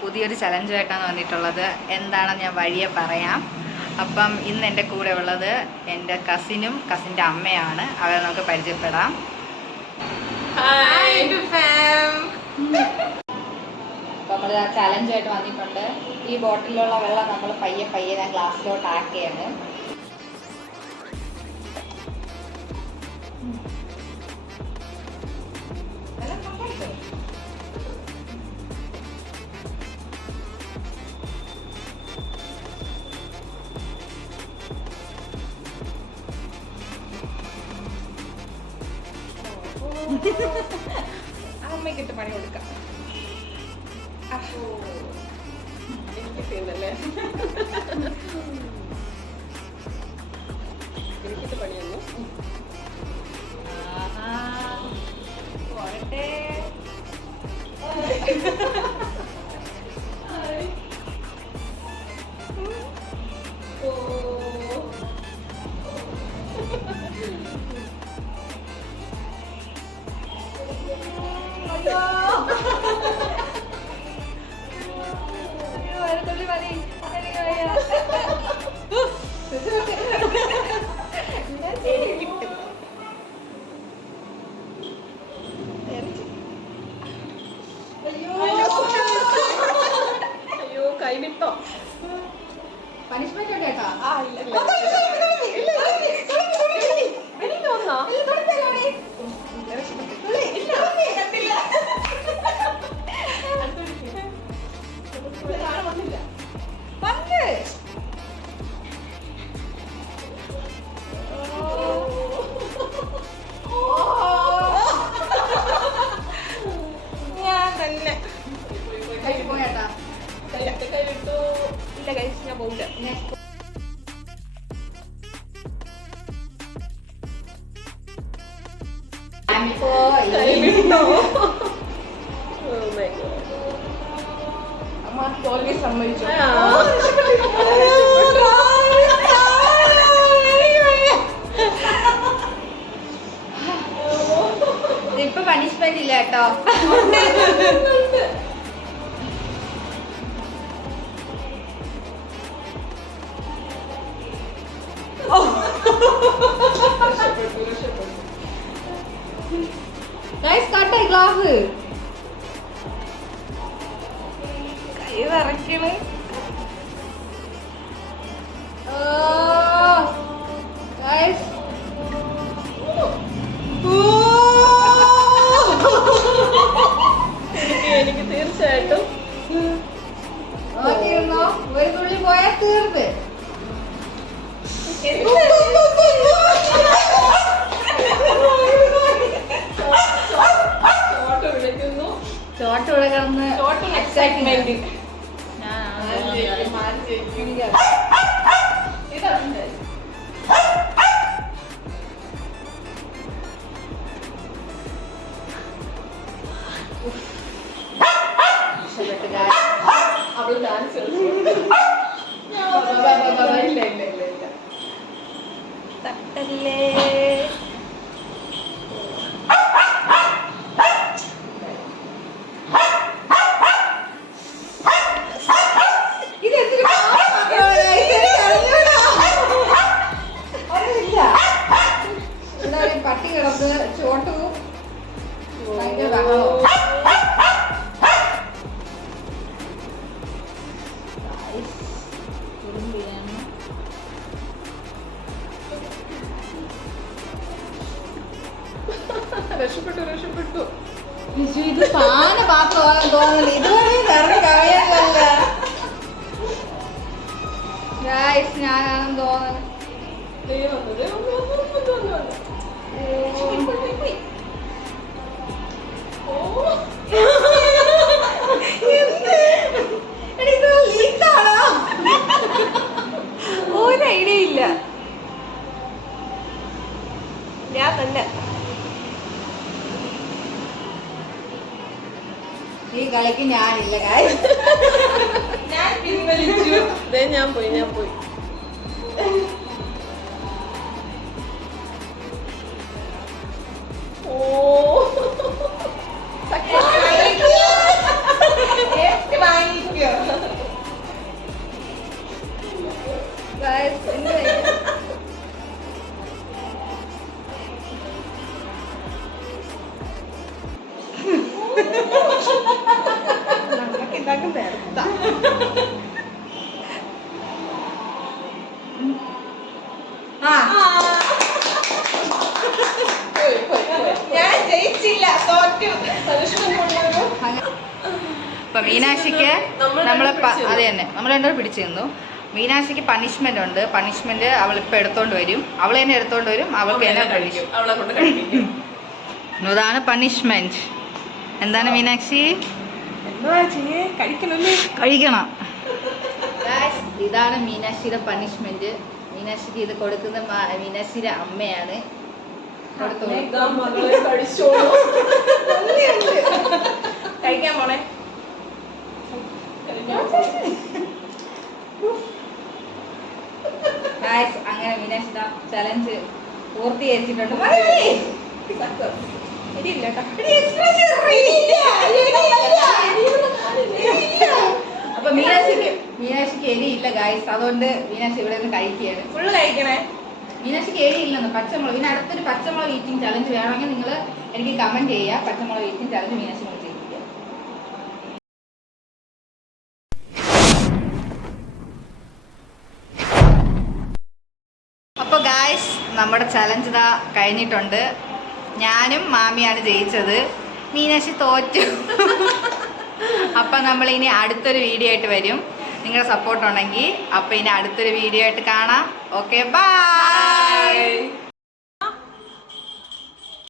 പുതിയൊരു ചലഞ്ച് ചലഞ്ചുമായിട്ടാണ് വന്നിട്ടുള്ളത്. എന്താണെന്ന് ഞാൻ വഴിയെ പറയാം. അപ്പം ഇന്ന് എന്റെ കൂടെ ഉള്ളത് എന്റെ കസിനും കസിന്റെ അമ്മയാണ്. അവരെ നമുക്ക് പരിചയപ്പെടാം. നമ്മൾ ചലഞ്ചായിട്ട് വന്നിട്ടുണ്ട്. ഈ ബോട്ടിലുള്ള വെള്ളം നമ്മൾ പയ്യെ പയ്യെ ഞാൻ ഗ്ലാസ്സിലോട്ട് ആക്കുകയാണ്. അമ്മയ്ക്കിട്ട് പണി കൊടുക്കാം. എനിക്ക് ചെയ്യുന്നല്ലേ ഒരു തുള്ളി മതി. അയ്യോ പനിഷ്മെന്റ് ഉണ്ട് കേട്ടോ ആ ഇല്ല. Oh my god. Amma always sama je. Guys കട്ടായി ഗ്ലാസ് കൈ വിറയ്ക്കണ്. ചോട്ട് ഇവിടെ കിടന്ന് എക്സൈറ്റ്മെന്റ്. അവൾ ഡാൻസ് ഇല്ല രക്ഷപ്പെട്ടു രക്ഷപ്പെട്ടു. ഇത് പാന പാത്രമാകാൻ തോന്നുന്നില്ല ഇതുവരെ നിറഞ്ഞു കവിയല്ല ഗായ്സ് ഞാനാണെന്ന് തോന്നുന്നു ദേ വന്നു, ദേ വന്നു, വന്നു, വന്നു, വന്നു, വന്നു. പോയി, പോയി, പോയി. ഓ. എടി, ഇത് leak ആണോ? ഒരു ഐഡിയ ഇല്ല ഞാൻ തന്നെ ഈ കളിക്ക് ഞാനില്ല ഞാൻ ഞാൻ പോയി. ഓ ആ. ഞാൻ ജയിച്ചില്ല. തോറ്റു. അപ്പൊ മീനാക്ഷിക്ക് നമ്മളെ അത് തന്നെ. നമ്മൾ രണ്ടുപേരും പിടിച്ചു തന്നു മീനാക്ഷിക്ക് പണിഷ്മെന്റ് ഉണ്ട്. പണിഷ്മെന്റ് അവൾ ഇപ്പൊ എടുത്തോണ്ട് വരും. അവൾ തന്നെ എടുത്തോണ്ട് വരും. അവൾക്ക് തന്നെ അതാണ് പണിഷ്മെന്റ് എന്താണ് മീനാക്ഷി? കഴിക്കണം. ഇതാണ് മീനാക്ഷിയുടെ പണിഷ്മെന്റ് മീനാക്ഷിക്ക് ഇത് കൊടുക്കുന്ന മീനാക്ഷിയുടെ അമ്മയാണ്. കഴിക്കാൻ പോണേ. അങ്ങനെ മീനാക്ഷിയുടെ ചലഞ്ച് പൂർത്തീകരിച്ചിട്ടുണ്ട്. അപ്പൊ മീനാക്ഷിക്ക് മീനാക്ഷിക്ക് എരിയില്ല ഗായ്സ് അതുകൊണ്ട് മീനാക്ഷി ഇവിടെ നിന്ന് കഴിക്കുകയാണ്. ഫുള്ള് കഴിക്കണേ? മീനാക്ഷിക്ക് എരിയില്ലെന്ന് പച്ചമുളക്. ഇനി അടുത്തൊരു പച്ചമുളക് ഈറ്റിംഗ് ചലഞ്ച് വേണമെങ്കിൽ നിങ്ങൾ എനിക്ക് കമന്റ് ചെയ്യുക. പച്ചമുളക് ഈറ്റിംഗ് ചലഞ്ച് മീനാക്ഷി കൊണ്ട് അപ്പോൾ ഗായ്സ് നമ്മുടെ ചലഞ്ച് ഇതാ കഴിഞ്ഞിട്ടുണ്ട്. ഞാനും മാമിയാണ് ജയിച്ചത്. മീനാശി തോറ്റു. അപ്പം നമ്മൾ ഇനി അടുത്തൊരു വീഡിയോ ആയിട്ട് വരും. നിങ്ങളുടെ സപ്പോർട്ട് ഉണ്ടെങ്കിൽ അപ്പം ഇനി അടുത്തൊരു വീഡിയോ ആയിട്ട് കാണാം. Okay bye